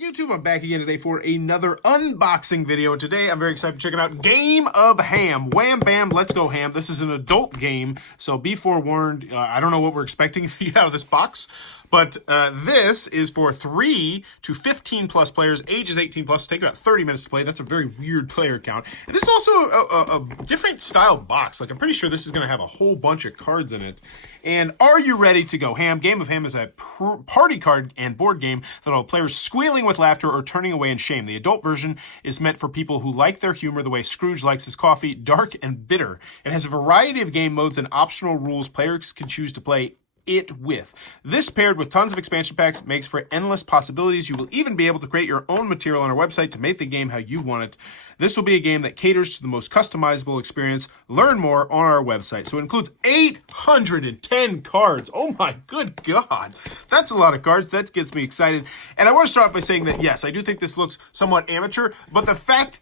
YouTube, I'm back again today for another unboxing video, and today I'm very excited to check out Game of Ham. Wham bam, let's go ham. This is an adult game, so be forewarned. I don't know what we're expecting to get out of this box, but this is for 3 to 15 plus players, ages 18 plus. Take about 30 minutes to play. That's a very weird player count. And this is also a different style box. Like, I'm pretty sure this is going to have a whole bunch of cards in it. And are you ready to go ham? Game of Ham is a party card and board game that'll have players squealing with laughter or turning away in shame. The adult version is meant for people who like their humor the way Scrooge likes his coffee, dark and bitter. It has a variety of game modes and optional rules players can choose to play it with. This, paired with tons of expansion packs, makes for endless possibilities. You will even be able to create your own material on our website to make the game how you want it. This will be a game that caters to the most customizable experience. Learn more on our website. So it includes 810 cards. Oh my good God. That's a lot of cards. That gets me excited. And I want to start off by saying that, yes, I do think this looks somewhat amateur, but the fact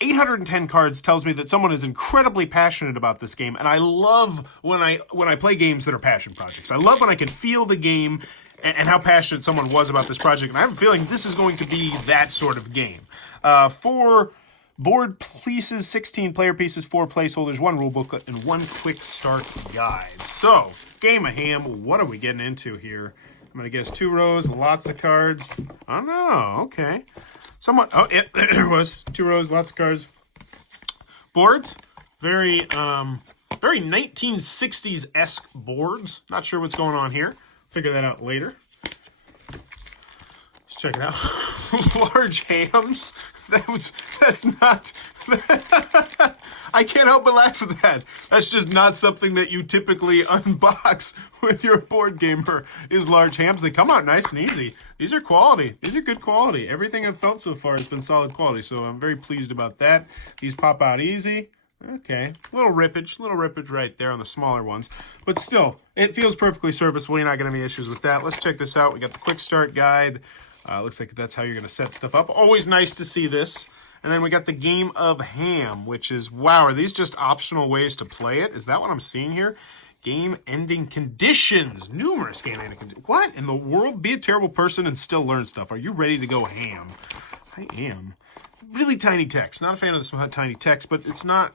810 cards tells me that someone is incredibly passionate about this game, and I love when I play games that are passion projects. I love when I can feel the game and how passionate someone was about this project, and I have a feeling this is going to be that sort of game. 4 board pieces, 16 player pieces, 4 placeholders, 1 rule booklet, and 1 quick start guide. So, Game of Ham, what are we getting into here? I'm going to guess 2 rows, lots of cards. Oh no, okay. Somewhat, oh, yeah, there it was. 2 rows, lots of cards. Boards, very 1960s-esque boards. Not sure what's going on here. Figure that out later. Let's check it out. Large hams. That's not... I can't help but laugh at that. That's just not something that you typically unbox with your board gamer, is large hams. They come out nice and easy. These are quality. These are good quality. Everything I've felt so far has been solid quality, so I'm very pleased about that. These pop out easy. Okay, little rippage right there on the smaller ones. But still, it feels perfectly serviceable. You're not going to have any issues with that. Let's check this out. We got the quick start guide. Looks like that's how you're going to set stuff up. Always nice to see this. And then we got the Game of Ham, which is, wow, are these just optional ways to play it? Is that what I'm seeing here? Game ending conditions. Numerous game ending conditions. What in the world? Be a terrible person and still learn stuff. Are you ready to go ham? I am. Really tiny text. Not a fan of this tiny text, but it's not...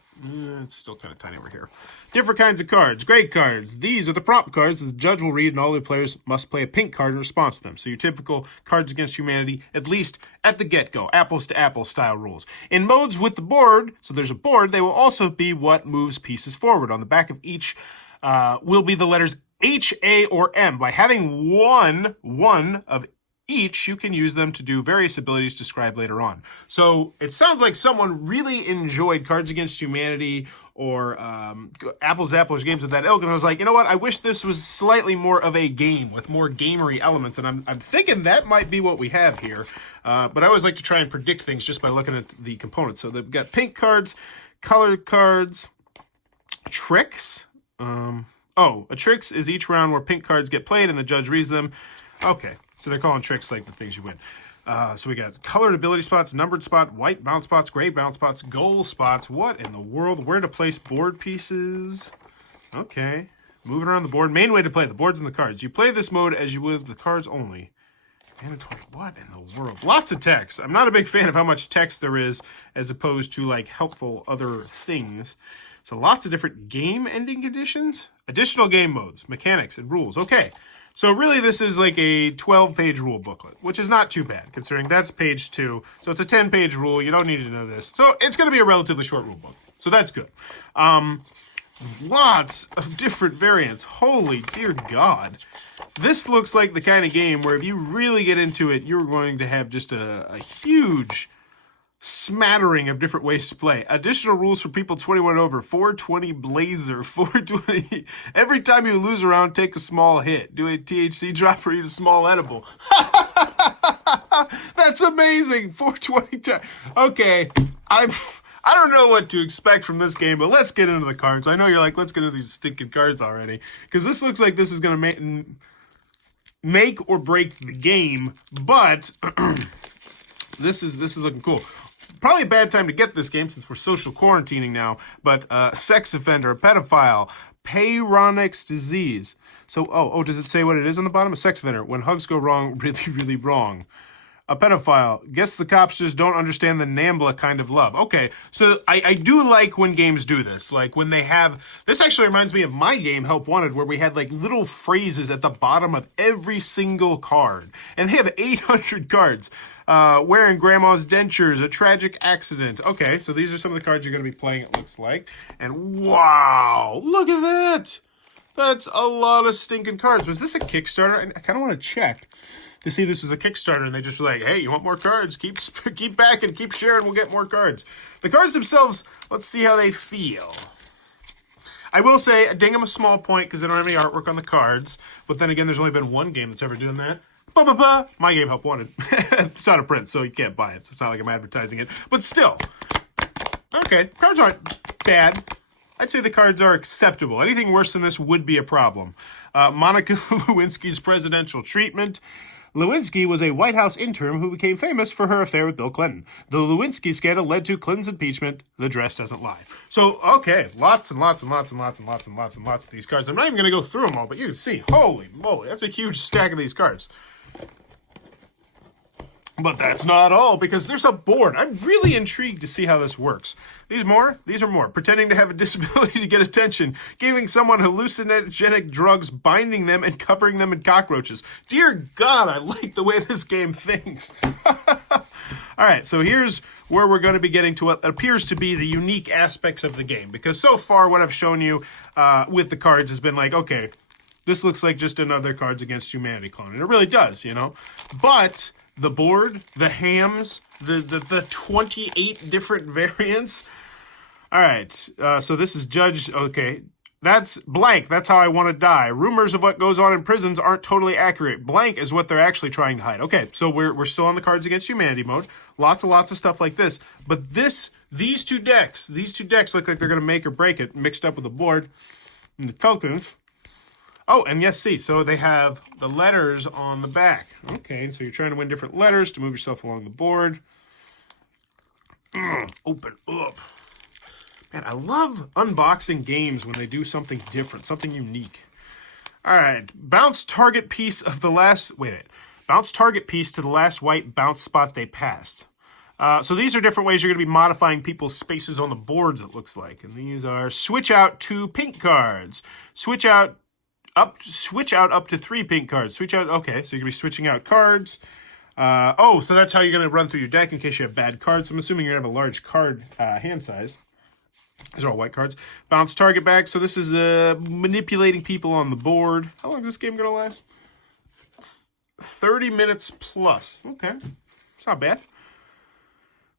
it's still kind of tiny over here. Different kinds of cards. Great cards. These are the prop cards that the judge will read, and all the players must play a pink card in response to them. So your typical Cards Against Humanity, at least at the get-go. Apples to apples style rules. In modes with the board, so there's a board, they will also be what moves pieces forward. On the back of each will be the letters H, A, or M. By having one of each, you can use them to do various abilities described later on. So it sounds like someone really enjoyed Cards Against Humanity or Apples to Apples games of that ilk, and I was like, you know what? I wish this was slightly more of a game with more gamery elements, and I'm thinking that might be what we have here. But I always like to try and predict things just by looking at the components. So they've got pink cards, colored cards, tricks. A tricks is each round where pink cards get played and the judge reads them. Okay. So they're calling tricks like the things you win. So we got colored ability spots, numbered spot, white bounce spots, gray bounce spots, goal spots. What in the world? Where to place board pieces? Okay. Moving around the board. Main way to play the boards and the cards. You play this mode as you would the cards only. Mandatory. What in the world? Lots of text. I'm not a big fan of how much text there is as opposed to like helpful other things. So lots of different game ending conditions. Additional game modes, mechanics, and rules. Okay. So really this is like a 12-page rule booklet, which is not too bad, considering that's page 2. So it's a 10-page rule. You don't need to know this. So it's going to be a relatively short rule book. So that's good. Lots of different variants. Holy dear God. This looks like the kind of game where if you really get into it, you're going to have just a huge smattering of different ways to play. Additional rules for people 21 over. 420 blazer. 420. Every time you lose a round, take a small hit. Do a THC drop or eat a small edible. That's amazing. 420. Okay. I don't know what to expect from this game, but let's get into the cards. I know you're like, let's get into these stinking cards already. Because this looks like this is going to make or break the game, but this is looking cool. probably a bad time to get this game since we're social quarantining now, but sex offender, a pedophile, Peyronie's disease. So, does it say what it is on the bottom? A sex offender. When hugs go wrong, really, really wrong. A pedophile. Guess the cops just don't understand the NAMBLA kind of love. Okay, so I do like when games do this. Like when they have... This actually reminds me of my game, Help Wanted, where we had like little phrases at the bottom of every single card. And they have 800 cards. Wearing grandma's dentures, a tragic accident. Okay, so these are some of the cards you're going to be playing, it looks like. And wow, look at that. That's a lot of stinking cards. Was this a Kickstarter? I kind of want to check to see if this was a Kickstarter, and they just were like, hey, you want more cards? Keep backing, keep sharing, we'll get more cards. The cards themselves, let's see how they feel. I will say, I ding them a small point because they don't have any artwork on the cards, but then again, there's only been one game that's ever done that. My game, Help Wanted. It's out of print, so you can't buy it, so it's not like I'm advertising it, but still. Okay, cards aren't bad. I'd say the cards are acceptable. Anything worse than this would be a problem. Monica Lewinsky's presidential treatment. Lewinsky was a White House intern who became famous for her affair with Bill Clinton. The Lewinsky scandal led to Clinton's impeachment. The dress doesn't lie. So, okay, lots and lots and lots and lots and lots and lots and lots of these cards. I'm not even going to go through them all, but you can see, holy moly, that's a huge stack of these cards. But that's not all, because there's a board. I'm really intrigued to see how this works. These are more. Pretending to have a disability to get attention. Giving someone hallucinogenic drugs, binding them, and covering them in cockroaches. Dear God, I like the way this game thinks. All right, so here's where we're going to be getting to what appears to be the unique aspects of the game. Because so far, what I've shown you with the cards has been like, okay, this looks like just another Cards Against Humanity clone. And it really does, you know. But the board, the hams, the 28 different variants. All right, so this is Judge, okay. That's blank. That's how I want to die. Rumors of what goes on in prisons aren't totally accurate. Blank is what they're actually trying to hide. Okay, so we're still on the Cards Against Humanity mode. Lots of stuff like this. But these two decks look like they're going to make or break it, mixed up with the board and the tokens. Oh, and yes, see, so they have the letters on the back. Okay, so you're trying to win different letters to move yourself along the board. Open up. Man, I love unboxing games when they do something different, something unique. All right, bounce target piece of the last... Bounce target piece to the last white bounce spot they passed. So these are different ways you're going to be modifying people's spaces on the boards, it looks like. And these are switch out 2 pink cards. Switch out up to 3 pink cards. Switch out, okay, so you're going to be switching out cards. So that's how you're going to run through your deck in case you have bad cards. I'm assuming you're going to have a large card hand size. These are all white cards. Bounce target back. So this is manipulating people on the board. How long is this game going to last? 30 minutes plus. Okay, it's not bad.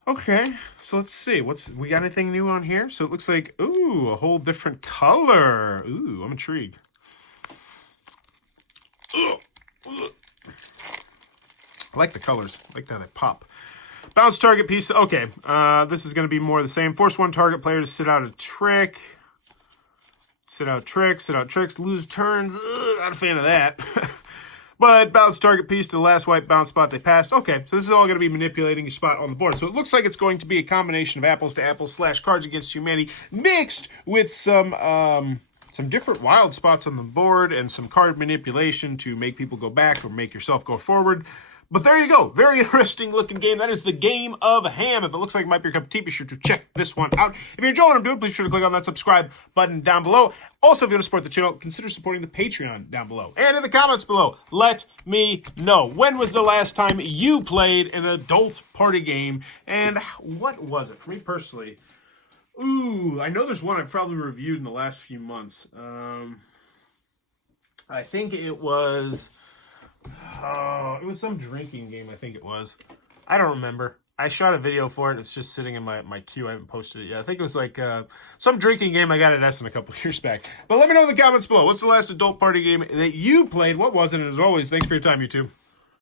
Okay, so let's see. We got anything new on here? So it looks like, ooh, a whole different color. Ooh, I'm intrigued. I like the colors. I like how they pop. Bounce target piece. Okay, this is going to be more of the same. Force one target player to sit out a trick. Sit out tricks, lose turns. Not a fan of that. But bounce target piece to the last white bounce spot they passed. Okay, so this is all going to be manipulating your spot on the board. So it looks like it's going to be a combination of apples to apples / Cards Against Humanity mixed with some different wild spots on the board and some card manipulation to make people go back or make yourself go forward. But there you go. Very interesting looking game. That is the game of Ham. If it looks like it might be your cup of tea, be sure to check this one out. If you're enjoying what I'm doing, please be sure to click on that subscribe button down below. Also, if you want to support the channel, consider supporting the Patreon down below. And in the comments below, let me know. When was the last time you played an adult party game? And what was it? For me personally, ooh, I know there's one I've probably reviewed in the last few months. I think it was... it was some drinking game, I think it was. I don't remember. I shot a video for it. It's just sitting in my queue. I haven't posted it yet. I think it was like some drinking game I got at Essen a couple years back. But let me know in the comments below. What's the last adult party game that you played? What was it? And as always, thanks for your time, YouTube.